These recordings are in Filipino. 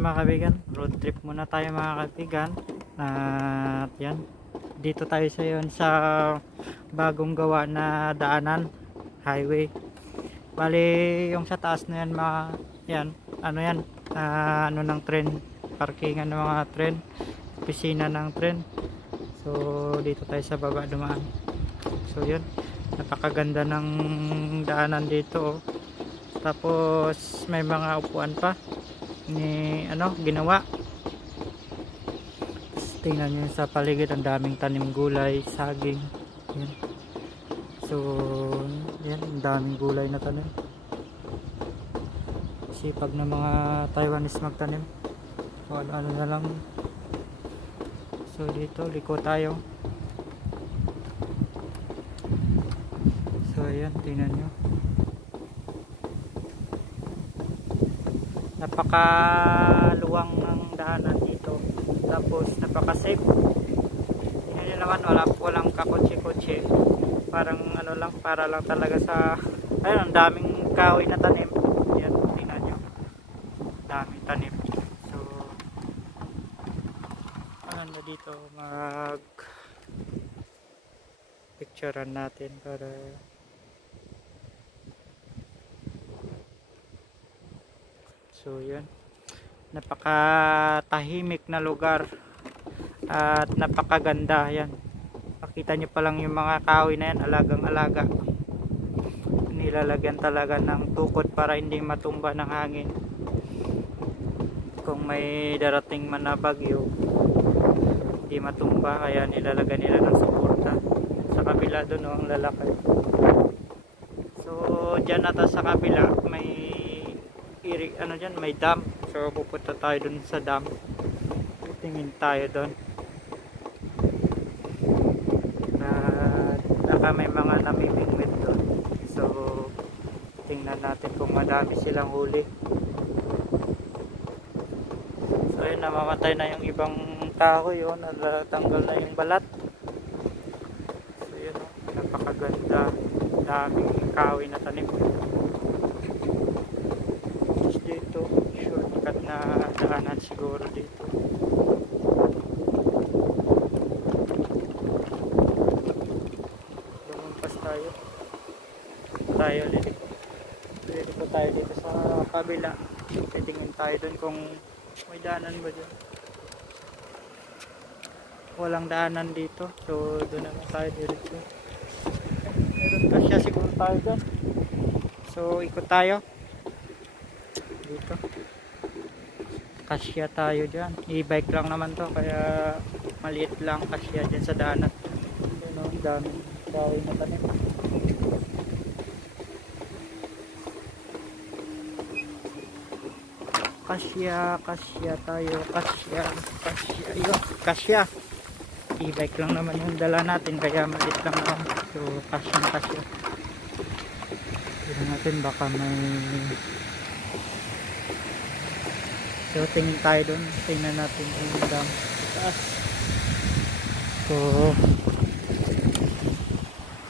Mga kaibigan, road trip muna tayo mga kaibigan. At yan, dito tayo sa yun sa bagong gawa na daanan, highway. Bali yung sa taas na yan mga yan, ano yan, ano ng tren, parkingan ng mga tren, opisina ng tren. So dito tayo sa baba dumaan. So yun, napakaganda ng daanan dito, oh. Tapos may mga upuan pa ni ano ginawa. Tingnan nyo sa paligid, ang daming tanim gulay, saging yan. So yan, ang daming gulay na tanim. Sipag na mga Taiwanese magtanim, o ano na lang. So dito liko tayo. So ayan, tingnan nyo, napakaluwang ng daanan dito, tapos napaka-safe. Tingnan nyo naman, walang kakotse-kotse, parang ano lang, para lang talaga sa ayun, ang daming kahoy na tanim. Yan, tingnan nyo, daming tanim. So ano dito, mag picturean natin para so yun, napakatahimik na lugar at napakaganda. Yan, makita nyo pa lang yung mga kahoy na yan, alagang alaga, nilalagyan talaga ng tukod para hindi matumba ng hangin kung may darating man na bagyo, hindi matumba. Kaya nilalagyan nila ng suporta. Sa kabila doon, oh, ang lalakad. So dyan ata sa kabila may ano dyan, may dam. So pupunta tayo dun sa dam, tingin tayo dun. At baka may mga namimingwit dun, so tingnan natin kung madami silang huli. So ayun, namamatay na yung ibang kahoy, yun, natanggal na yung balat. So yun, napakaganda, daming kahoy na tanim dito. Shortcut na daanan siguro dito. Lumampas tayo liliko tayo dito sa kabila. Titingin tayo dun kung may daanan ba dyan. Walang daanan dito, so doon naman tayo dito. Meron pa siya siguro tayo dun, so ikot tayo dito. Kasya tayo dyan, e-bike lang naman to, kaya maliit lang, kasya dyan sa daanan. Yun, ang dami kahoy na tanim. Kasya tayo, ayun, kasya. E-bike lang naman yung dala natin, kaya maliit lang naman. So kasya. Tignan natin, baka may. So tingin tayo doon, tingnan natin yung dam sa taas. So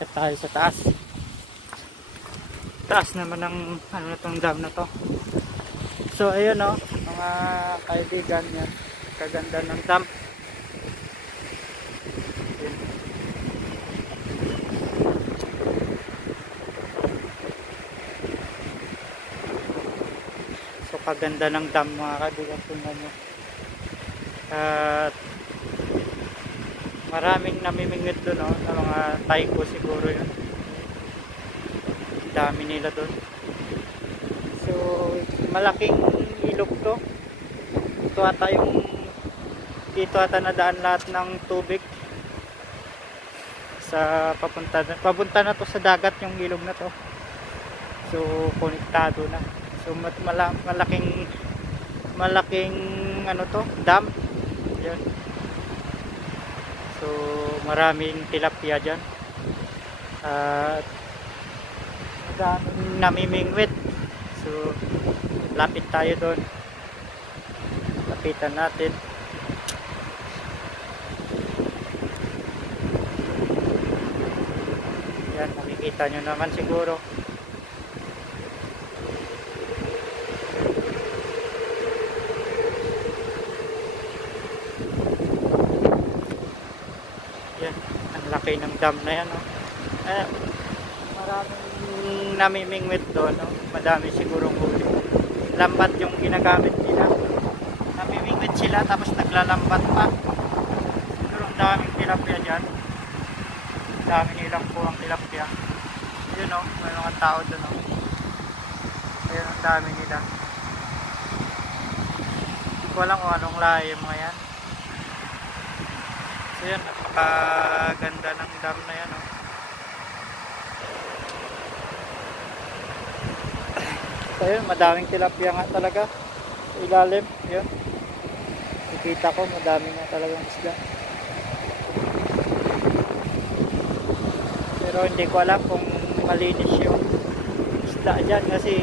tayo sa taas naman ng ano na tong dam na to. So ayun, oh, mga kaibigan, yan, kaganda ng dam. Ayun. Paganda ng dam mga kaibigan, tingnan nyo. At maraming namimingwit doon, no, na mga taiko siguro yun. Dami nila doon. So malaking ilog to. Dito ata nadaan lahat ng tubig sa papunta na to sa dagat, yung ilog na to. So konektado na. So malaking ano to, dam. Yan. So maraming tilapia dyan. At maraming namimingwit. So lapit tayo doon. Lapitan natin. Yan, makikita nyo naman siguro. laki ng dam na yan, no? Maraming namimingwit doon, no? Madami sigurong huli. Lambat yung ginagamit nila. Namimingwit sila tapos naglalambat pa. Sigurong daming tilapia dyan. Dami nilang puwang tilapia. Yun, no? May mga tao doon, no? Ayun, ang dami nila. Hindi ko alam kung anong lahi yung mga yan. So yun, napakaganda ng dam na yan, no? So yun, madaming tilapia nga talaga sa ilalim. Yun, nakikita ko madami nga talagang isda. Pero hindi ko alam kung malinis yung isda dyan kasi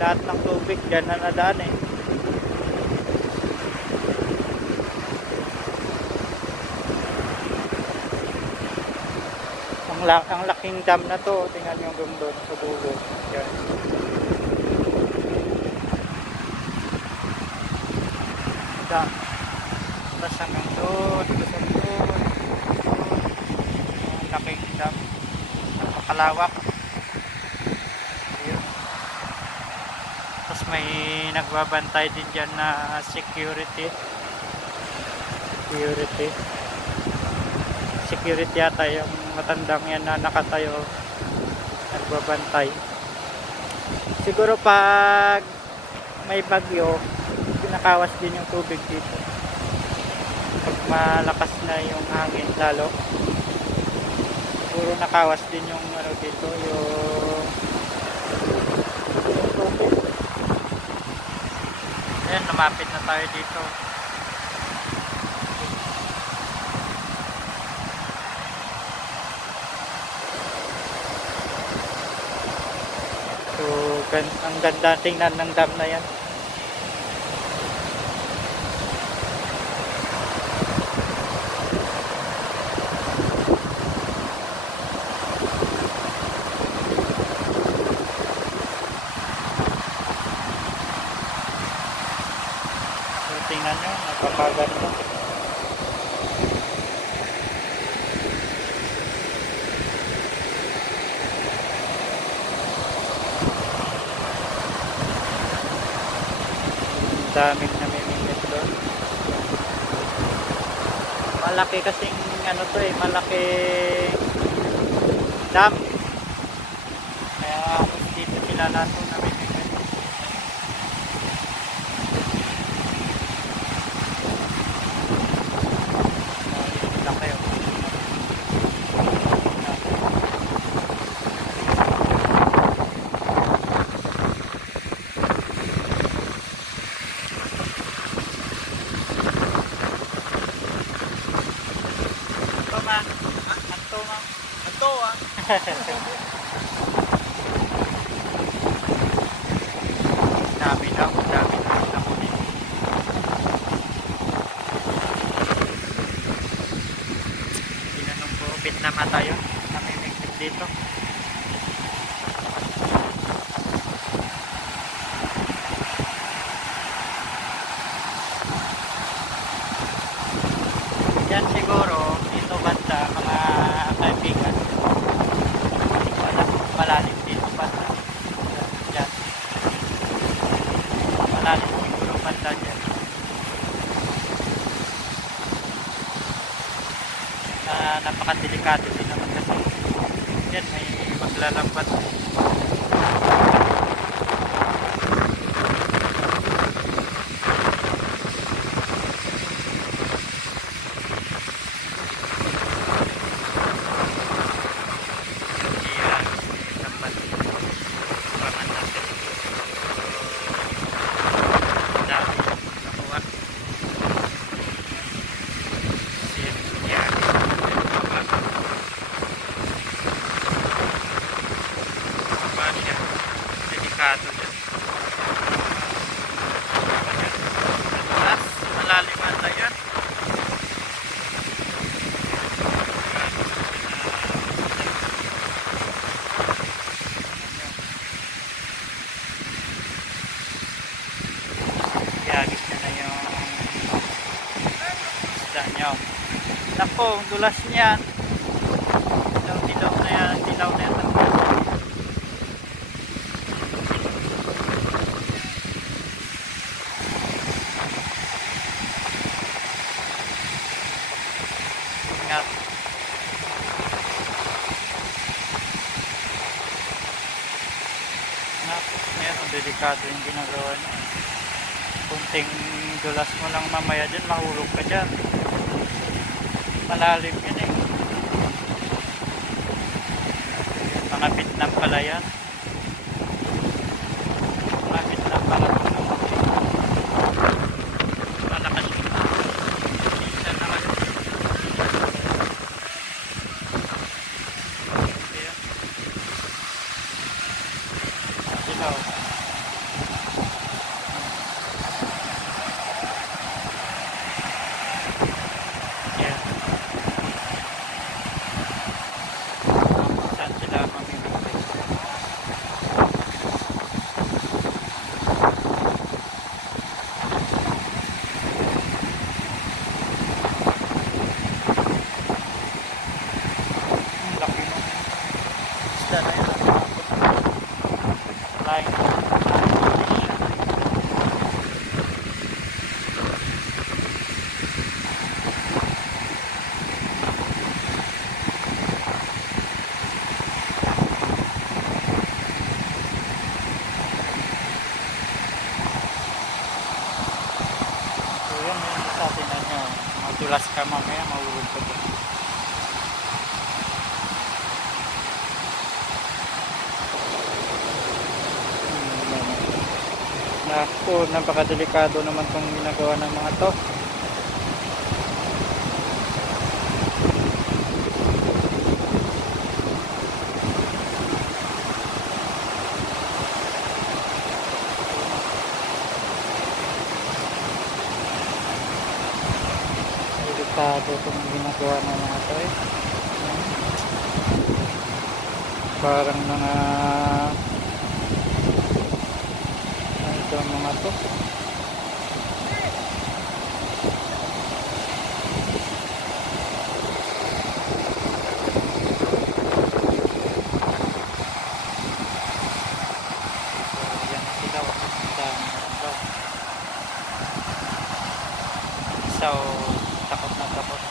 lahat ng tubig dyan na nadaan eh. Ang laking dam na to, tingnan nyo hanggang doon sa dulo. Yan. Dam. Tapos hanggang doon, ang laking dam. Napakalawak. Ayun. Tapos may nagbabantay din dyan na security yata yung matandang yan na nakatayo nagbabantay. Siguro pag may bagyo pinakawas din yung tubig dito pag malakas na yung hangin lalo, siguro nakawas din yung ano dito yung tubig. Ayan, lumapit na tayo dito. So, ang ganda tingnan ng dam na yan. So, tingnan nyo, napakaganda. Daming namimingwit doon. Malaki kasing ano to eh, malaki dam. Kaya dito sila lahat namimingwit. Laki yun. Dami daw, dami na huli. Tinanong ko, Vietnam tayo, namimigit dito. Yan siguro, dito banda, mga kaibigan. Malalim dito banda. Yan. Malalim siguro banda dyan. Napakadelikado din naman kasi. Yan, may maglalambat. Delikado dyan. Malalim ata yan. Iyagis nyo na yung isda nyo. Nako, dulas niyan. delikado yung ginagawa niya. Kunting dulas mo lang mamaya dyan, mahulog ka dyan. Malalim yun eh. Mga Vietnam pala yan. Mga Vietnam pala. Malakas yun. Minsan naman. Ayan. Silaw. Ayan. Saan sila mamimigay? Ang laki ng isda na yan. Flying fish. So yun, yun sa atin na nyo. Madulas ka mamaya, mahulog ka dyan. Naku, napakadelikado naman itong ginagawa ng mga to. Delikado itong ginagawa ng mga to eh. Parang mga ano ito ang mga to. Yan sila, dami na daw. So, takot na takot.